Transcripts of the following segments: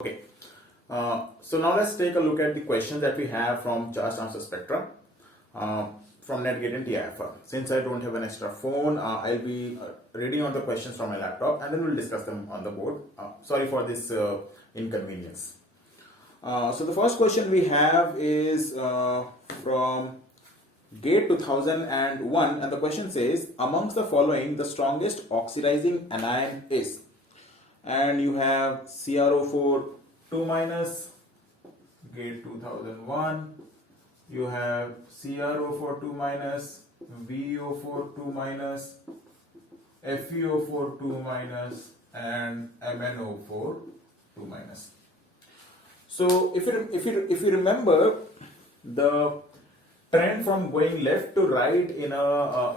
Okay, so now let's take a look at the questions that we have from charge transfer spectra from NetGate and TIFR. Since I don't have an extra phone, I'll be reading out the questions from my laptop and then we'll discuss them on the board. Sorry for this inconvenience. So the first question we have is from GATE 2001, and the question says, amongst the following, the strongest oxidizing anion is, and you have CrO4 2 minus, GATE 2001, you have CrO4 2 minus, VO4 2 minus, FeO4 2 minus, and MnO4 2 minus. So if you remember the trend from going left to right in a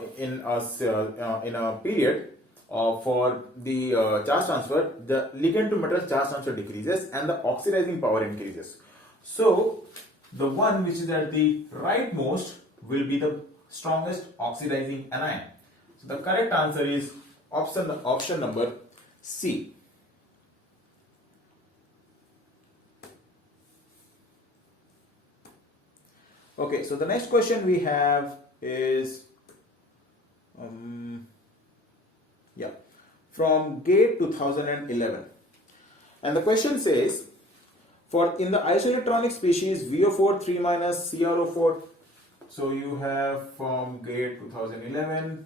period for the charge transfer, the ligand to metal charge transfer decreases and the oxidizing power increases. So the one which is at the rightmost will be the strongest oxidizing anion. So the correct answer is option number C. Okay, so the next question we have is from GATE 2011, and the question says, for in the isoelectronic species VO4 3 minus CrO4, so you have from GATE 2011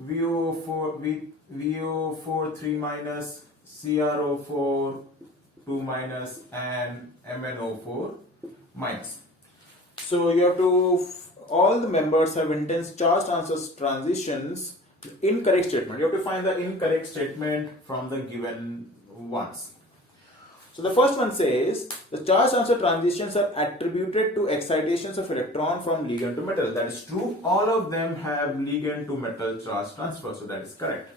VO4 3 minus CrO4 2 minus and MnO4 minus. So you have to, all the members have intense charge transfer transitions. Incorrect statement. You have to find the incorrect statement from the given ones. So the first one says, the charge transfer transitions are attributed to excitations of electron from ligand to metal. That is true. All of them have ligand to metal charge transfer. So that is correct.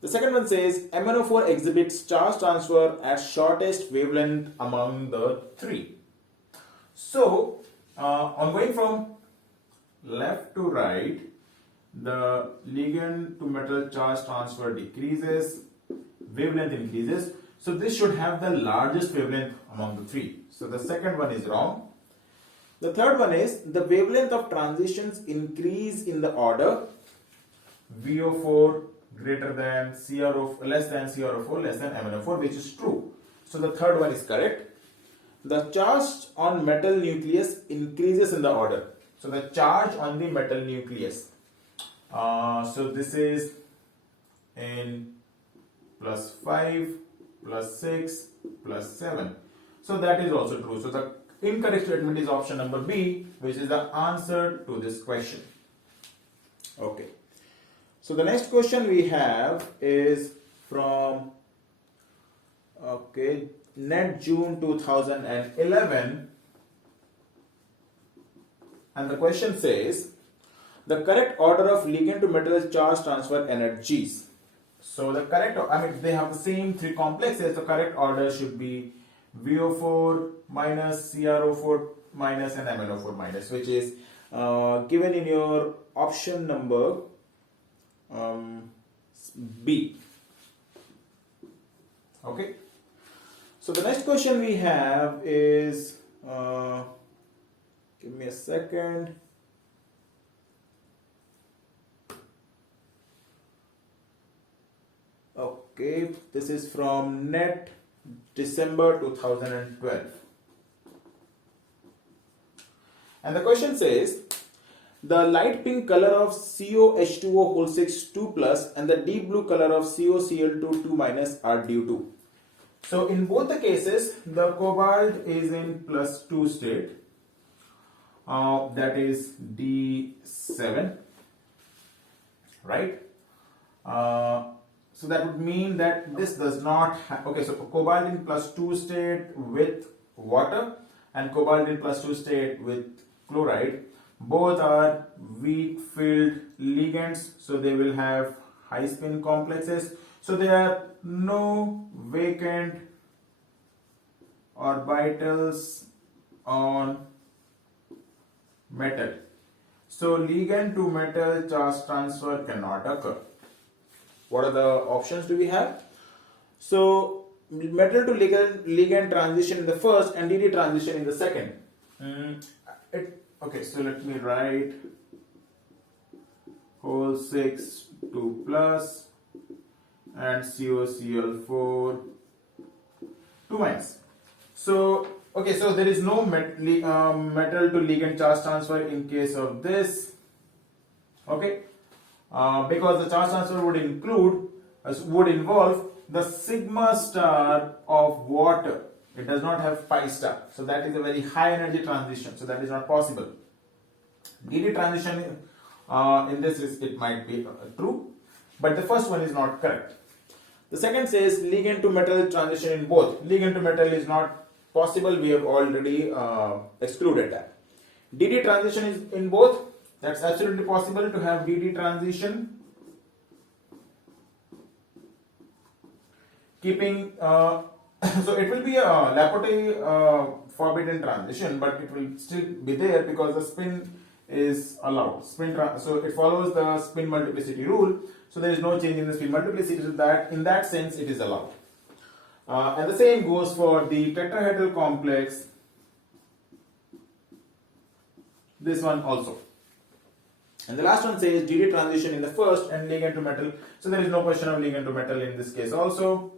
The second one says, MnO4 exhibits charge transfer at shortest wavelength among the three. So, on going from left to right, the ligand to metal charge transfer decreases, wavelength increases. So, this should have the largest wavelength among the three. So, the second one is wrong. The third one is, the wavelength of transitions increase in the order VO4 greater than CrO4, less than CrO4, less than MnO4, which is true. So, the third one is correct. The charge on metal nucleus increases in the order. So the charge on the metal nucleus. So this is in plus 5, plus 6, plus 7. So that is also true. So the incorrect statement is option number B, which is the answer to this question. Okay. So the next question we have is from NET June 2011, and the question says, the correct order of ligand to metal charge transfer energies. So the correct, they have the same three complexes. The correct order should be VO4 minus, CrO4 minus and MnO4 minus, which is given in your option number B. Okay. So the next question we have is, give me a second. Okay, this is from NET December 2012. And the question says, the light pink color of COH2O whole 6 2 plus and the deep blue color of COCl2 2 minus are due to. So in both the cases, the cobalt is in plus 2 state, that is D7, right? So that would mean that this does not have, okay, so cobalt in plus 2 state with water and cobalt in plus 2 state with chloride, both are weak filled ligands, so they will have high spin complexes. So there are no vacant orbitals on metal. So ligand to metal charge transfer cannot occur. What are the options do we have? So metal to ligand transition in the first and DD transition in the second. Okay, so let me write whole 6 2 plus and COCl4 2 minus. So okay, so there is no metal to ligand charge transfer in case of this. Okay, because the charge transfer would involve the sigma star of water. It does not have pi star, so that is a very high energy transition, so that is not possible. DD transition in this it might be true, but the first one is not correct. The second says ligand to metal transition in both. Ligand to metal is not possible, we have already excluded that. DD transition is in both. That's absolutely possible to have DD transition. Keeping so it will be a Laporte forbidden transition, but it will still be there because the spin is allowed. So it follows the spin multiplicity rule. So there is no change in the spin multiplicity. So that in that sense it is allowed. And the same goes for the tetrahedral complex. This one also. And the last one says DD transition in the first and ligand to metal. So there is no question of ligand to metal in this case also.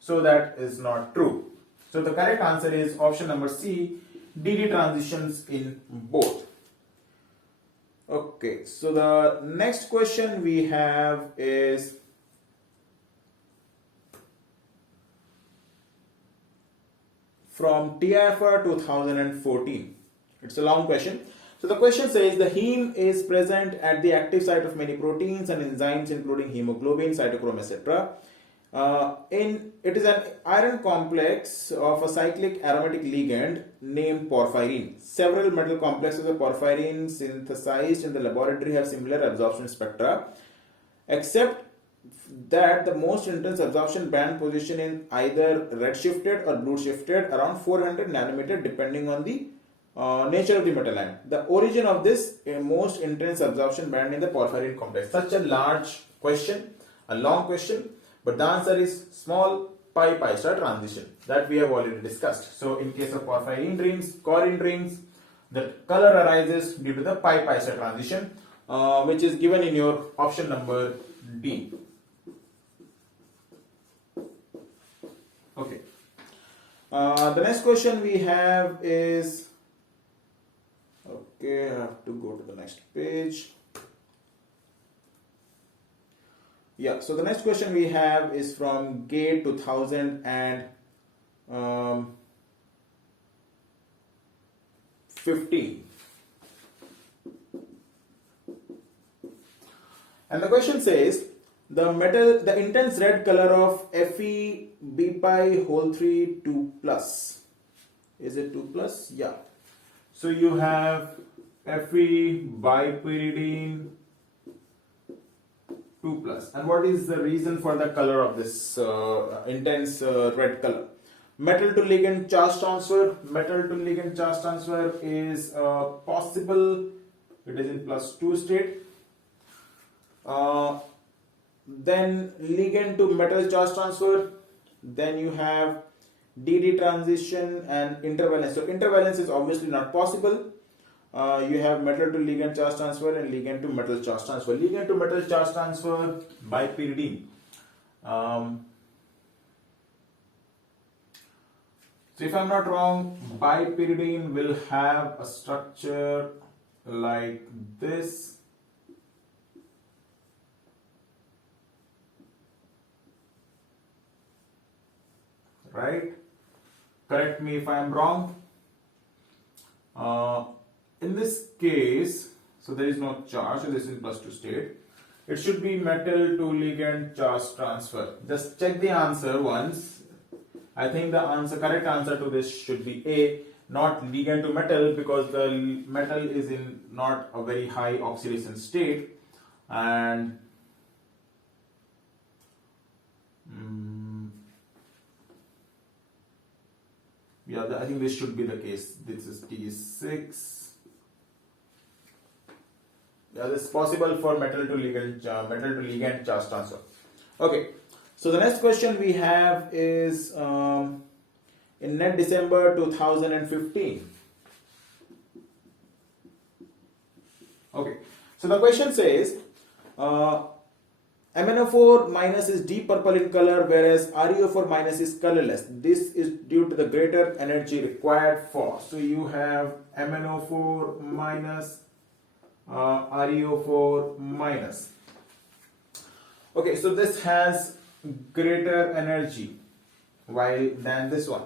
So that is not true. So the correct answer is option number C, DD transitions in both. Okay, so the next question we have is from TIFR 2014. It's a long question. So the question says the heme is present at the active site of many proteins and enzymes including hemoglobin, cytochrome, etc. It is an iron complex of a cyclic aromatic ligand named porphyrin. Several metal complexes of porphyrin synthesized in the laboratory have similar absorption spectra, except that the most intense absorption band position is either red shifted or blue shifted around 400 nanometer depending on the nature of the metal ion. The origin of this most intense absorption band in the porphyrin complex. Such a large question, a long question. But the answer is small pi star transition that we have already discussed. So in case of porphyrin rings, corine rings, the color arises due to the pi star transition, which is given in your option number D. Okay. The next question we have is, okay, I have to go to the next page. Yeah, so the next question we have is from GATE 2015. And the question says, the intense red color of Fe B pi whole 3 2 plus. Is it 2 plus? Yeah. So you have Fe bipyridine 2 plus. And what is the reason for the color of this intense red color? Metal to ligand charge transfer. Metal to ligand charge transfer is possible. It is in +2 state. Then ligand to metal charge transfer. Then you have DD transition and intervalence. So intervalence is obviously not possible. You have metal to ligand charge transfer and ligand to metal charge transfer. Ligand to metal charge transfer bipyridine. So if I'm not wrong, bipyridine will have a structure like this. Right? Correct me if I am wrong. In this case, so there is no charge, so this is in +2 state. It should be metal to ligand charge transfer. Just check the answer once. I think the correct answer to this should be A, not ligand to metal, because the metal is in not a very high oxidation state, and yeah, I think this should be the case. This is T6. Yeah, this is possible for metal to ligand charge transfer. Okay, So the next question we have is in net December 2015. Okay, so the question says MnO4 minus is deep purple in color, whereas ReO4 minus is colorless. This is due to the greater energy required for. So you have MnO4 minus, ReO4 minus. Okay, so this has greater energy while than this one.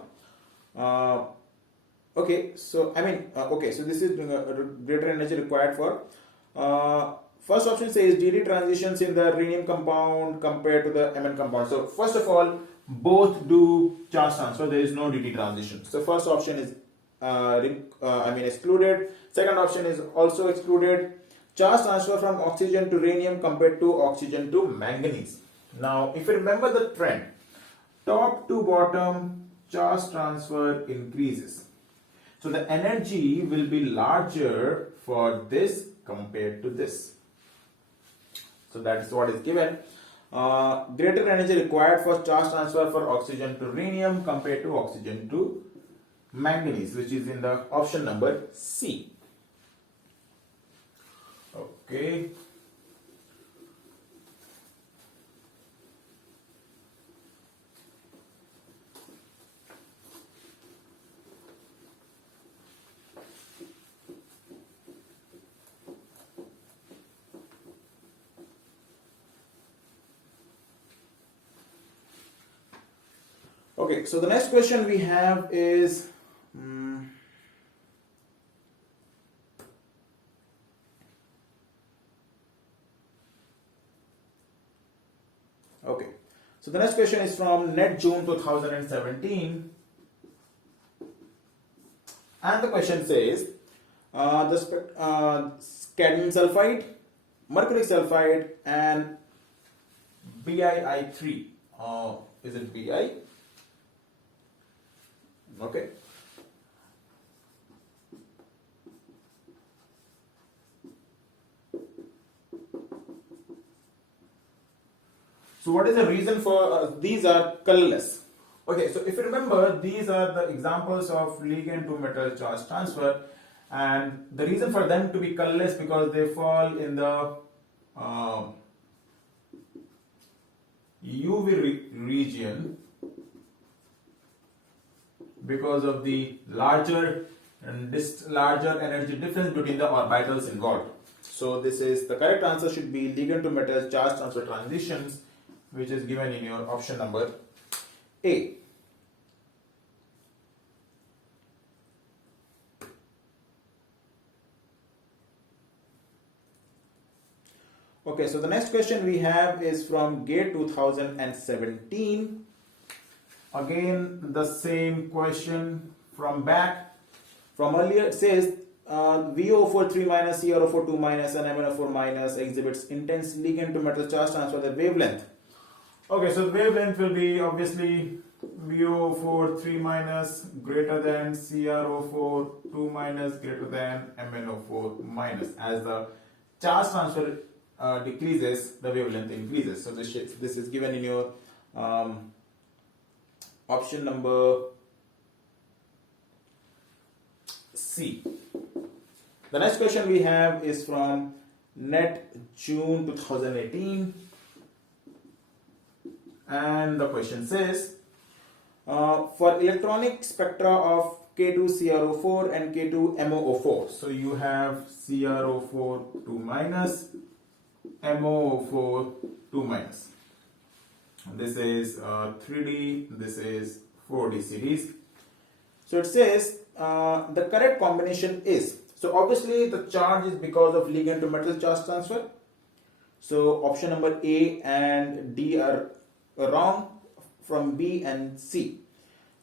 Okay, so so this is greater energy required for. First option says DD transitions in the rhenium compound compared to the Mn compound. So first of all, both do charge transfer. There is no DD transition. So first option is excluded. Second option is also excluded. Charge transfer from oxygen to rhenium compared to oxygen to manganese. Now, if you remember the trend, top to bottom charge transfer increases. So the energy will be larger for this compared to this. So that is what is given. Greater energy required for charge transfer for oxygen to rhenium compared to oxygen to manganese, which is in the option number C. Okay. Okay, so the next question we have is okay, so the next question is from net June 2017, and the question says cadmium sulfide, mercury sulfide, and BiI3. Is it Bi? Okay. So what is the reason for these are colorless? Okay, so if you remember, these are the examples of ligand to metal charge transfer, and the reason for them to be colorless because they fall in the UV region because of the larger energy difference between the orbitals involved. So this is the correct answer should be ligand to metal charge transfer transitions, which is given in your option number A. Okay, so the next question we have is from GATE 2017. Again, the same question from back. From earlier, it says VO4 3 minus, CrO4 2 minus, and MnO4 minus exhibits intense ligand to metal charge transfer. The wavelength. Okay, so the wavelength will be obviously VO4 3 minus greater than CrO4 2 minus greater than MnO4 minus. As the charge transfer decreases, the wavelength increases. So this is given in your option number C. The next question we have is from net June 2018, and the question says for electronic spectra of K2CrO4 and K2MoO4. So you have CrO4 2 minus, MoO4 2 minus. This is 3D, this is 4D series. So it says the correct combination is, so obviously the charge is because of ligand to metal charge transfer. So option number A and D are wrong from B and C.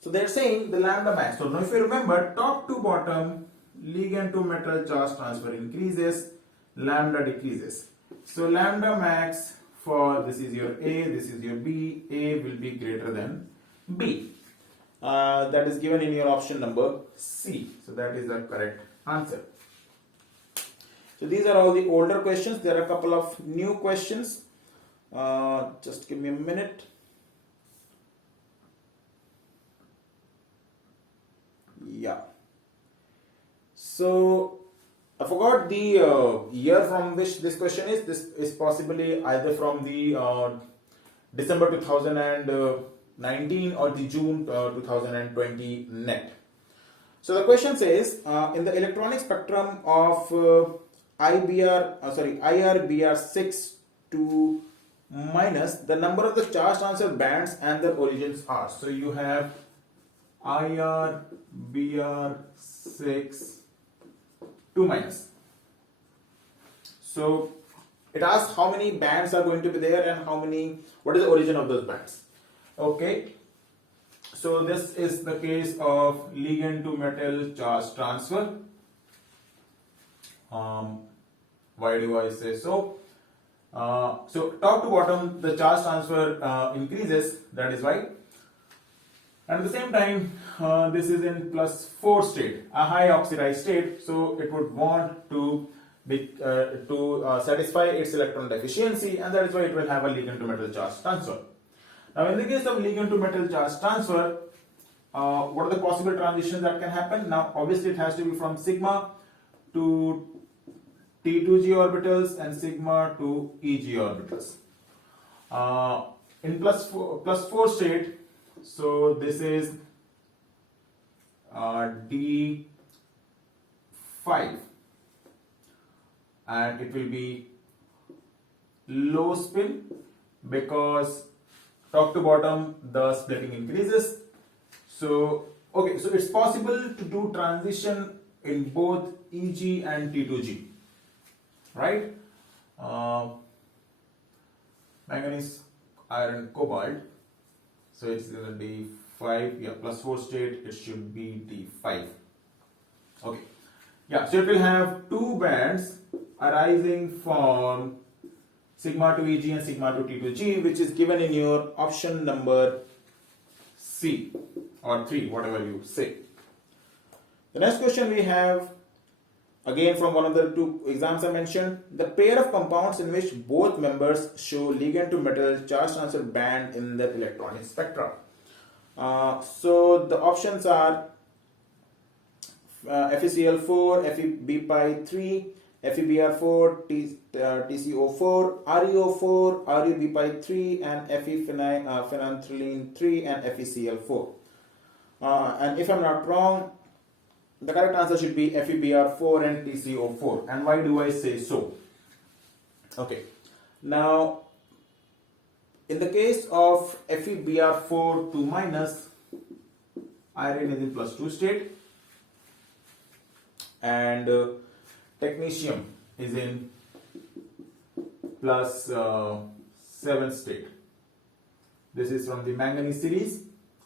So they're saying the lambda max. So now if you remember, top to bottom, ligand to metal charge transfer increases, lambda decreases. So lambda max for this is your A, this is your B, A will be greater than B. That is given in your option number C. So that is the correct answer. So these are all the older questions. There are a couple of new questions. Just give me a minute. So I forgot the year from which this question is. This is possibly either from the December 2019 or the June 2020 net. So the question says, in the electronic spectrum of IRBR6 to minus, the number of the charge transfer bands and their origins are. So you have IRBR6 to minus. So it asks how many bands are going to be there and what is the origin of those bands. Okay. So this is the case of ligand to metal charge transfer. Why do I say so? So top to bottom the charge transfer increases, that is why. And at the same time, this is in +4 state, a high oxidized state, so it would want to satisfy its electron deficiency, and that is why it will have a ligand to metal charge transfer. Now in the case of ligand to metal charge transfer, what are the possible transitions that can happen? Now obviously it has to be from sigma to T2g orbitals and sigma to Eg orbitals. In +4 state, so this is D5, and it will be low spin because top to bottom the splitting increases. So okay, so it's possible to do transition in both Eg and T2g, right? Manganese, iron, cobalt. So it's D5, yeah, +4 state, it should be D5. Okay, yeah, so it will have two bands arising from sigma to Eg and sigma to T2g, which is given in your option number C or 3, whatever you say. The next question we have, again from one of the two exams I mentioned, the pair of compounds in which both members show ligand to metal charge transfer band in the electronic spectra. So the options are FeCl4, FeBpi3, FeBr4, TCO4, ReO4, ReBpi3, and Fe-phenanthroline 3 and FeCl4. And if I'm not wrong, the correct answer should be FeBr4 and TCO4. And why do I say so? Okay. Now, in the case of FeBr4 to minus, iron is in +2 state, and technetium is in +7 state. This is from the manganese series.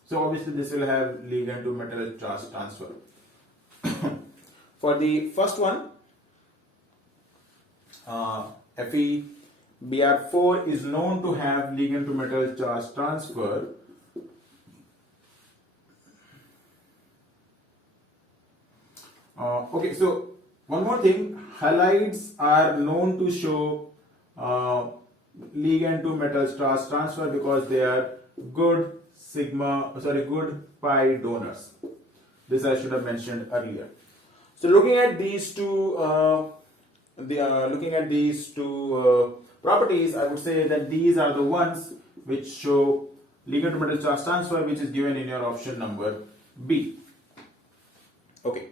So obviously this will have ligand to metal charge transfer. For the first one, FeBr4 is known to have ligand to metal charge transfer. Okay, so one more thing, halides are known to show ligand to metal charge transfer because they are good pi donors. This I should have mentioned earlier. So looking at these two, properties, I would say that these are the ones which show ligand to metal charge transfer, which is given in your option number B. Okay.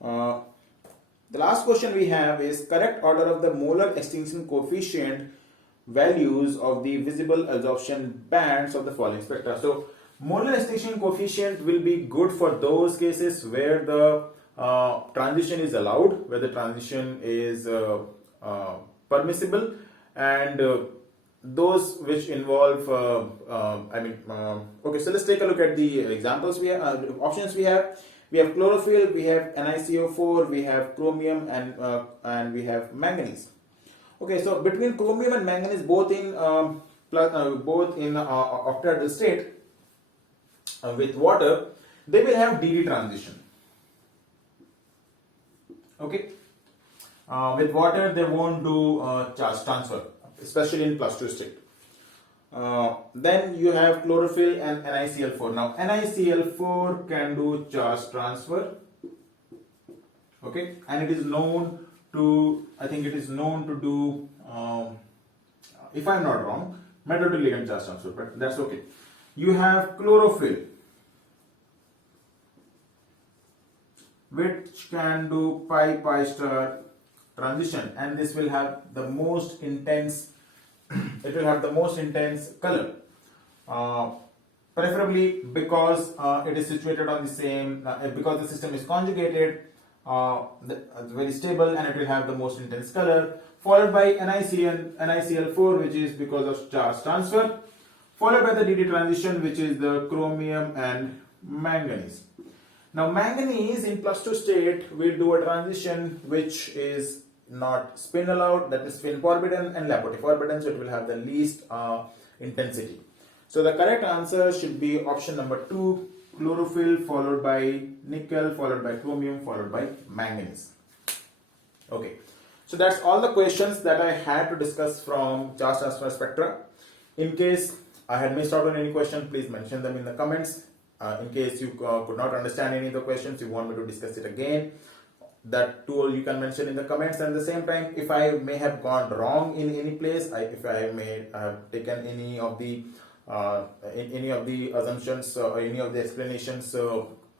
The last question we have is correct order of the molar extinction coefficient values of the visible absorption bands of the following spectra. So molar extinction coefficient will be good for those cases where the transition is allowed, where the transition is permissible, and those which involve okay, so let's take a look at the examples we have, options we have. We have chlorophyll, we have NiCO4, we have chromium, and we have manganese. Okay, so between chromium and manganese, both in octahedral state with water, they will have DD transition. Okay, with water they won't do charge transfer, especially in +2 state. Then you have chlorophyll and NiCl4. Now NiCl4 can do charge transfer, Okay, and it is known to, I think it is known to do, if I'm not wrong, metal to ligand charge transfer, but that's okay. You have chlorophyll, which can do pi star transition, and this will have the most intense it will have the most intense color, preferably because it is situated on the same because the system is conjugated, very stable, and it will have the most intense color, followed by NiCl4, which is because of charge transfer, followed by the DD transition, which is the chromium and manganese. Now manganese in +2 state will do a transition which is not spin allowed, that is spin forbidden and Lyapunov forbidden, so it will have the least intensity. So the correct answer should be option number 2, chlorophyll followed by nickel followed by chromium followed by manganese. Okay, so that's all the questions that I had to discuss from charge transfer spectra. In case I had missed out on any question, please mention them in the comments. In case you could not understand any of the questions, you want me to discuss it again, that too you can mention in the comments. And at the same time, if I may have gone wrong in any place, if I may have taken any of the assumptions or any of the explanations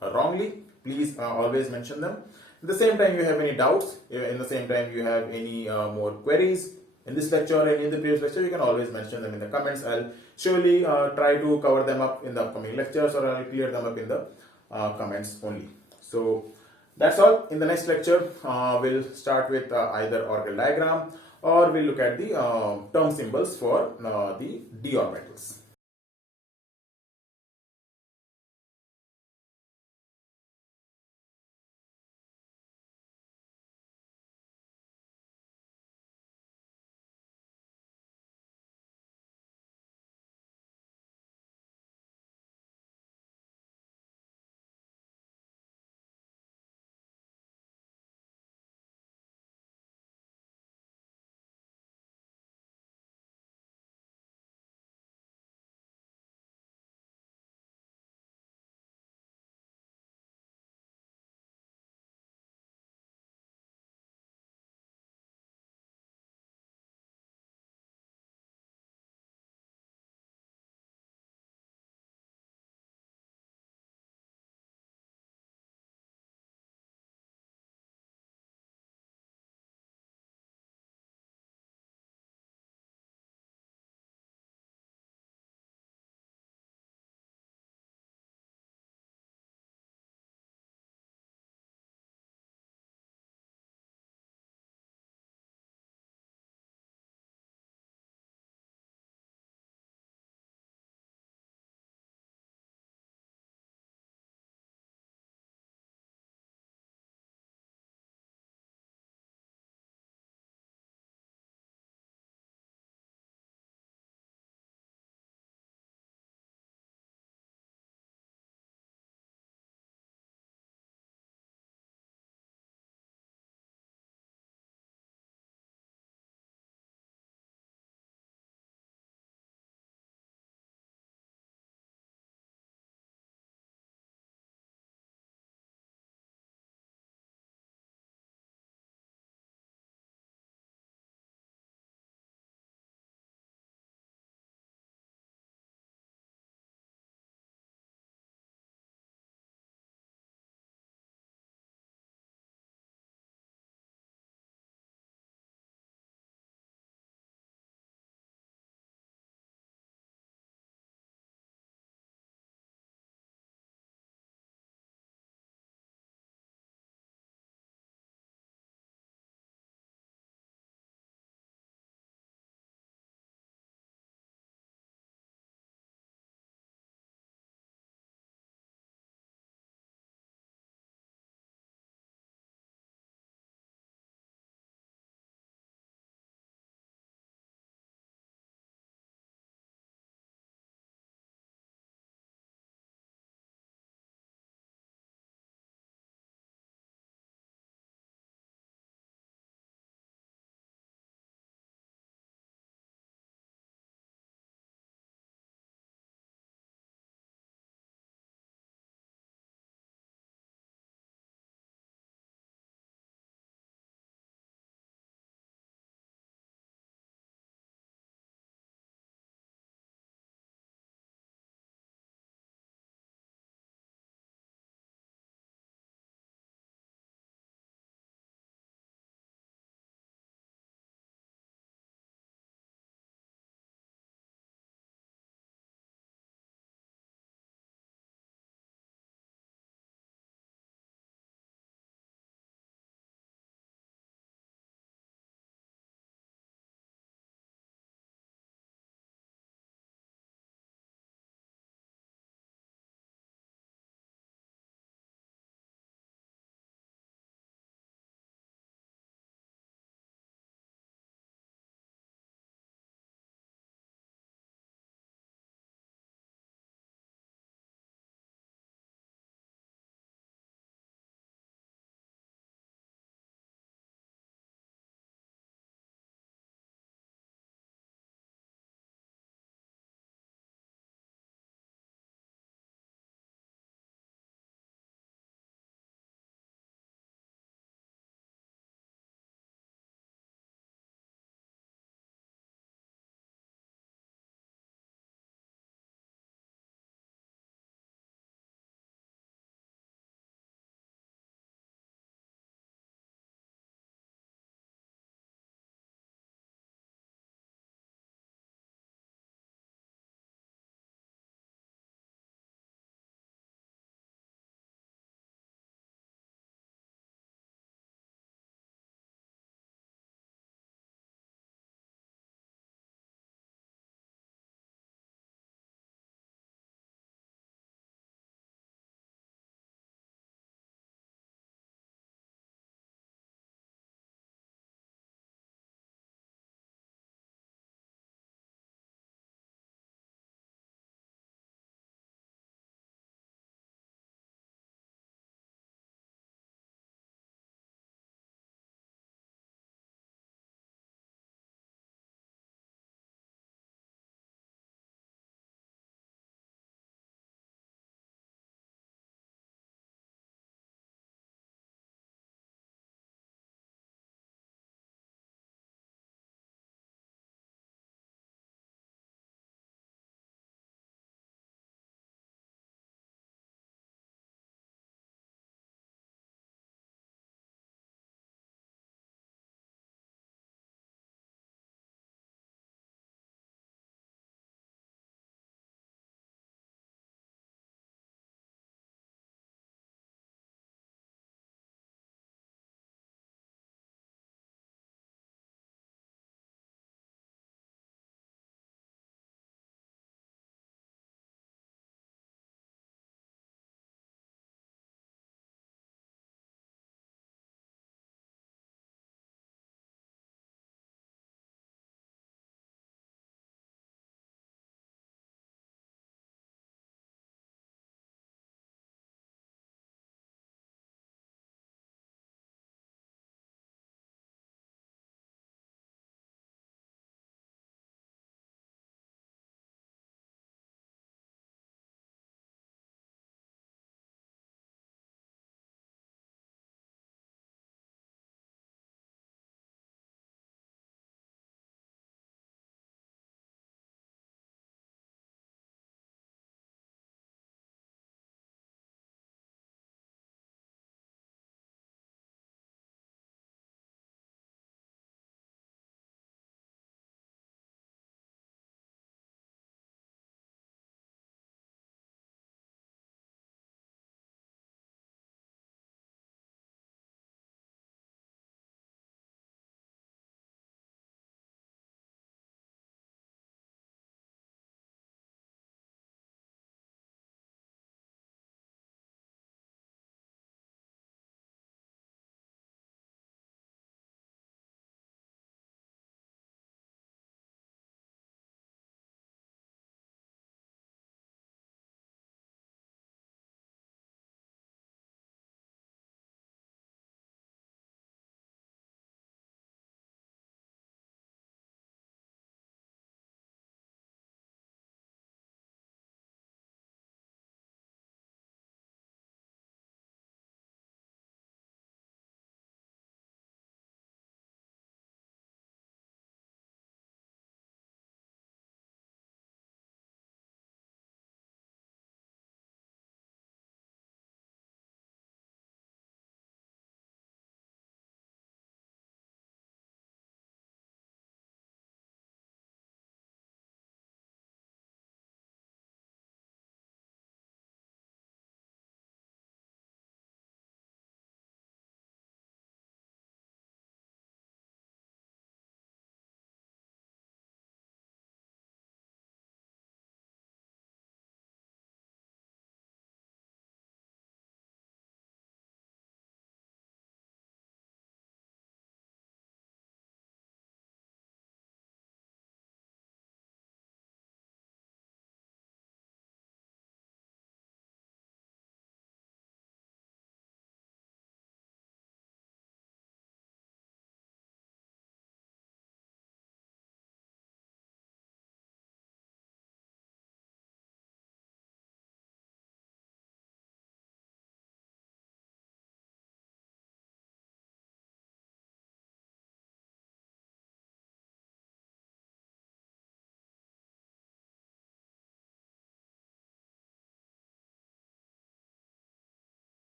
wrongly, please always mention them. At the same time, you have any doubts, in the same time you have any more queries in this lecture or in the previous lecture, you can always mention them in the comments. I'll surely try to cover them up in the upcoming lectures, or I'll clear them up in the comments only. So that's all. In the next lecture, we'll start with either orbital diagram, or we'll look at the term symbols for the d orbitals.